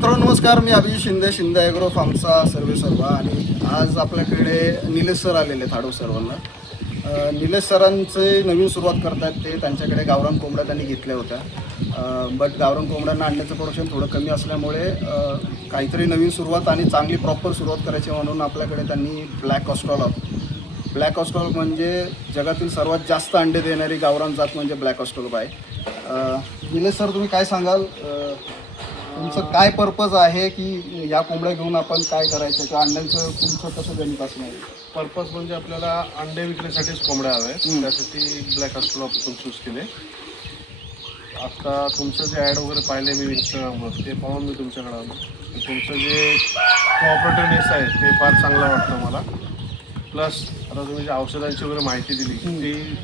मित्रांनो नमस्कार. मी अभिजित शिंदे शिंदे ॲग्रो फार्मचा सर्वे सर्व आणि आज आपल्याकडे निलेश सर आलेले आहेत हाडो सर्वांना. निलेश सरांचे नवीन सुरुवात करतात ते. त्यांच्याकडे गावरान कोंबड्या त्यांनी घेतल्या होत्या. बट गावरान कोंबड्यांना आणण्याचं प्रोडक्शन थोडं कमी असल्यामुळे काहीतरी नवीन सुरुवात आणि चांगली प्रॉपर सुरुवात करायची म्हणून आपल्याकडे त्यांनी ब्लॅक ऑस्ट्रॉलॉप ब्लॅक ऑस्ट्रॉलप म्हणजे जगातील सर्वात जास्त अंडे देणारी गावरान जात म्हणजे ब्लॅक ऑस्ट्रॉलप आहे निलेश सर तुम्ही काय सांगाल? तुमचं काय पर्पज आहे की या कोंबड्या घेऊन आपण काय करायचं? किंवा अंड्यांचं तुमचं कसं गणित असणार आहे? पर्पज म्हणजे आपल्याला अंडे विकण्यासाठीच कोंबड्या हव्या हम्म. त्यासाठी ब्लॅक अस्ट्रोल आपण चूज केले. आता तुमचं जे ॲड वगैरे पाहिले मी इंस्टाग्रामवर ते पाहून मी तुमच्याकडे आलो. तुमचं जे कोऑपरेटिव्हनेस आहे ते फार चांगलं वाटतं मला. प्लस आता तुम्ही जे औषधांची वगैरे माहिती दिली. ती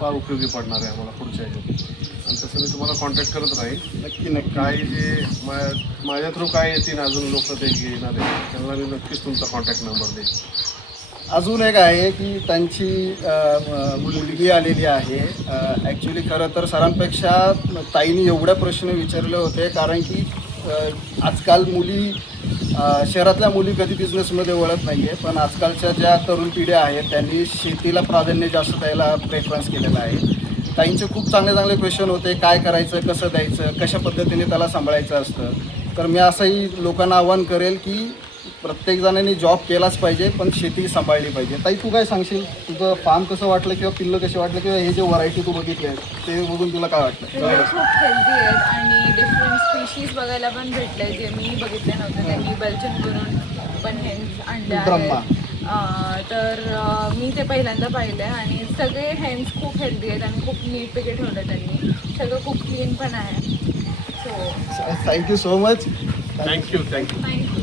फार उपयोगी पडणार आहे आम्हाला पुढच्या ह्याच्यात. आणि तसं मी तुम्हाला कॉन्टॅक्ट करत राहील. नक्की नक्की. काही जे मा- माझ्या थ्रू काय येतील अजून लोक ते घेणार त्यांना मी नक्कीच तुमचा कॉन्टॅक्ट नंबर देईन. अजून एक आहे की त्यांची मुलगी आलेली आहे. ॲक्च्युली खरं तर सरांपेक्षा ताईने एवढे प्रश्न विचारले होते कारण की आजकाल मुली शहरातल्या मुली कधी बिझनेसमध्ये वळत नाही आहे पण आजकालच्या ज्या तरुण पिढ्या आहेत त्यांनी शेतीला प्राधान्य जास्त द्यायला प्रेफरन्स केलेला आहे. ताईंचे खूप चांगले चांगले क्वेश्चन होते काय करायचं कसं द्यायचं कशा पद्धतीने त्याला सांभाळायचं असतं. तर मी असंही लोकांना आवाहन करेल की प्रत्येक जणांनी जॉब केलाच पाहिजे पण शेती सांभाळली पाहिजे. ताई तू काय सांगशील? तुझं फार्म कसं वाटलं किंवा पिल्लं कसे वाटलं किंवा हे जे व्हरायटी तू बघितली आहेत ते बघून तुला काय वाटलं स्पीशीज बघायला पण भेटले जे मी बघितले नव्हते त्यांनी बेल्चन करून पण हेन्स आणले ब्रह्मा. आहेत अं, तर मी ते पहिल्यांदा पाहिले आणि सगळे हेन्स खूप हेल्दी आहेत आणि खूप नीटपैकी ठेवलं त्यांनी. सगळं खूप क्लीन पण आहे. So thank you so much thank you thank you thank you